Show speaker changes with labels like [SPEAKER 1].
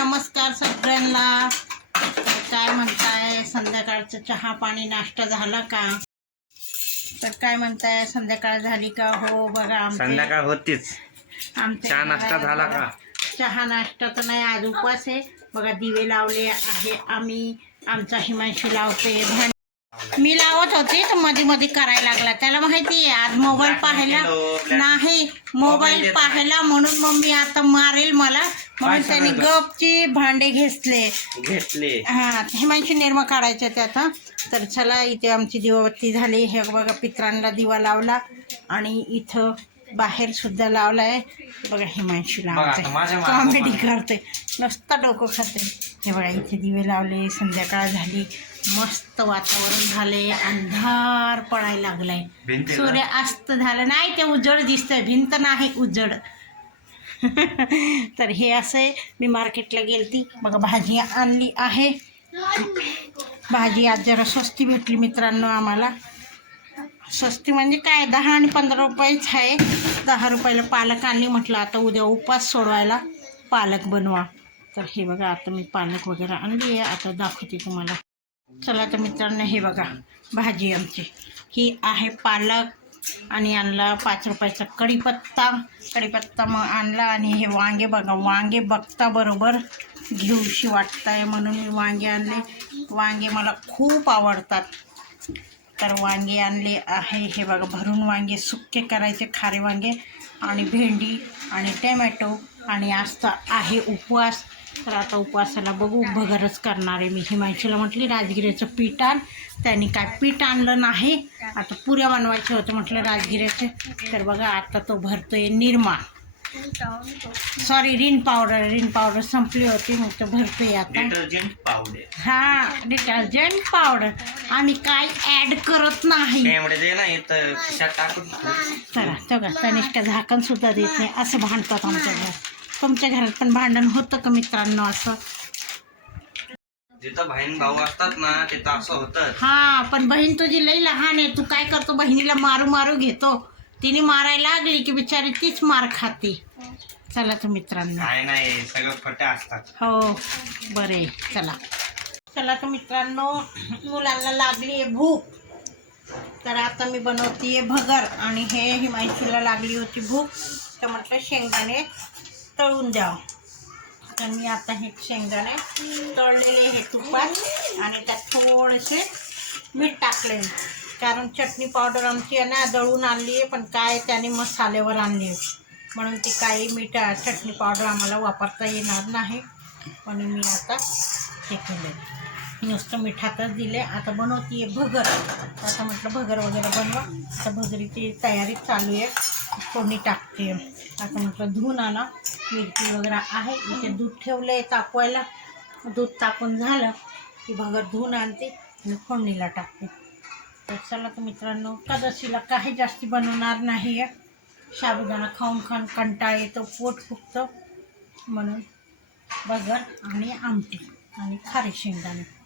[SPEAKER 1] नमस्कार सगळ्यांना. काय म्हणताय? संध्याकाळचं चहा पाणी नाश्ता झाला का? तर काय म्हणताय? संध्याकाळ झाली का? हो बघा
[SPEAKER 2] संध्याकाळ होतीच. चहा नाश्ता झाला का?
[SPEAKER 1] चहा नाश्ता तर नाही आज उपवास आहे. बघा दिवे लावले आहे आम्ही. आमचा हिमांशी लावते. मी लावत होते तर मध्ये मध्ये करायला लागला. त्याला माहिती आहे आज मोबाईल पाहायला नाही मोबाईल पाहायला म्हणून मग मी आता मारेल मला. म्हणून त्यांनी? गपची भांडे घेतले.
[SPEAKER 2] घेतले.
[SPEAKER 1] हा हिमांशी निर्मा काढायच्या त्यात हं. तर चला इथे आमची दिवाबत्ती झाली. हे बघा पित्रांना दिवा लावला. आणि इथं बाहेर सुद्धा लावलाय. बघा हिमांशी
[SPEAKER 2] आता मागं
[SPEAKER 1] कॉमेडी. करते नुसतं डोकं खाते हे बघा इथे दिवे लावले संध्याकाळ झाली मस्त वातावरण झाले अंधार पडायला लागलाय? सूर्य अस्त झालं. नाही ते उजड दिसतंय. भिंत नाही उजड. तर हे असे मी मार्केटला गेलती. बघा भाजी आणली आहे. भाजी आज जरा स्वस्ती भेटली मित्रांनो आम्हाला. स्वस्ती म्हणजे काय? दहा आणि पंधरा रुपयेच आहे. दहा रुपयाला पालक आणली म्हटलं आता उद्या उपास सोडवायला पालक बनवा. तर हे बघा आता मी पालक वगैरे आणली आहे. आता दाखवते तुम्हाला. चला तर मित्रांनो हे बघा भाजी आमची. ही आहे पालक आणि आणला पाच रुपयाचा कढीपत्ता. कढीपत्ता मग आणला आणि हे वांगे बघा वांगे बघता बरोबर घेऊशी वाटताय म्हणून मी वांगे आणले. वांगे मला खूप आवडतात. तर वांगे आणले आहे. हे बघा भरून वांगे सुक्के करायचे खारे वांगे आणि भेंडी आणि टॅमॅटो आणि आज तर आहे उपवास. तर आता उपवासाला बघू भगरच करणार आहे मी. हिमाचलला म्हटली राजगिऱ्याचं पीठ आण. त्यांनी काय पीठ आणलं नाही. आता पुऱ्या बनवायचे होते म्हटलं राजगिऱ्याचे. तर बघा आता तो भरतोय Nirma. Sorry Rin powder Rin powder संपली होती मग तो भरतोय आता.
[SPEAKER 2] डिटर्जंट पावडर
[SPEAKER 1] हा डिटर्जंट पावडर आम्ही काय ॲड करत नाही.
[SPEAKER 2] त्यामुळे दे ना इथं खिशात टाकून
[SPEAKER 1] चला तनिष्का झाकण सुद्धा देत नाही. असं भांडतात आमच्या घरात तुमच्या घरात पण भांडण होतं का मित्रांनो असं?
[SPEAKER 2] जिथं बहीण भाऊ असतात ना तिथं असं होतं.
[SPEAKER 1] हा पण बहीण तुझी लई लहान आहे. तू काय करतो? बहिणीला मारू मारू घेतो. तिने मारायला लागली की बिचारी तीच मार खाते. चला तर मित्रांनो.
[SPEAKER 2] काय नाही सगळं फटे असतात.
[SPEAKER 1] हो बरे चला. चला तर मित्रांनो मुलांना लागली आहे भूक. तर आता मी बनवते भगर आणि हे हिमांशूला लागली होती भूक. तर म्हटलं शेंगदाणे तळून द्यावं. तर मी आता हे शेंगदाणे तळलेले हे तुपात आणि त्यात थोडेसे मीठ टाकले कारण चटणी पावडर आमची आहे ना दळून आणली आहे पण काय त्याने मसाल्यावर आणली आहे. म्हणून ती काही मीठ चटणी पावडर आम्हाला वापरता येणार नाही. म्हणून मी आता हे केलं नुसतं मिठातच दिले आता बनवते भगर. आता म्हटलं भगर वगैरे बनवा. आता भगरीची तयारी चालू आहे. फोडणी टाकते. आता म्हटलं धुवून आणा. मिरची वगैरे आहे. इथे दूध ठेवलं आहे तापवायला. दूध तापून झालं की भगर धुवून आणते आणि फोडणीला टाकते. तर चला तर मित्रांनो कदाचिला काही जास्ती बनवणार नाही आहे. साबुदाणा खाऊन खाऊन कंटाळ येतो पोट फुगतं म्हणून बगर आणि आमटी आणि खारे शेंगदाणे.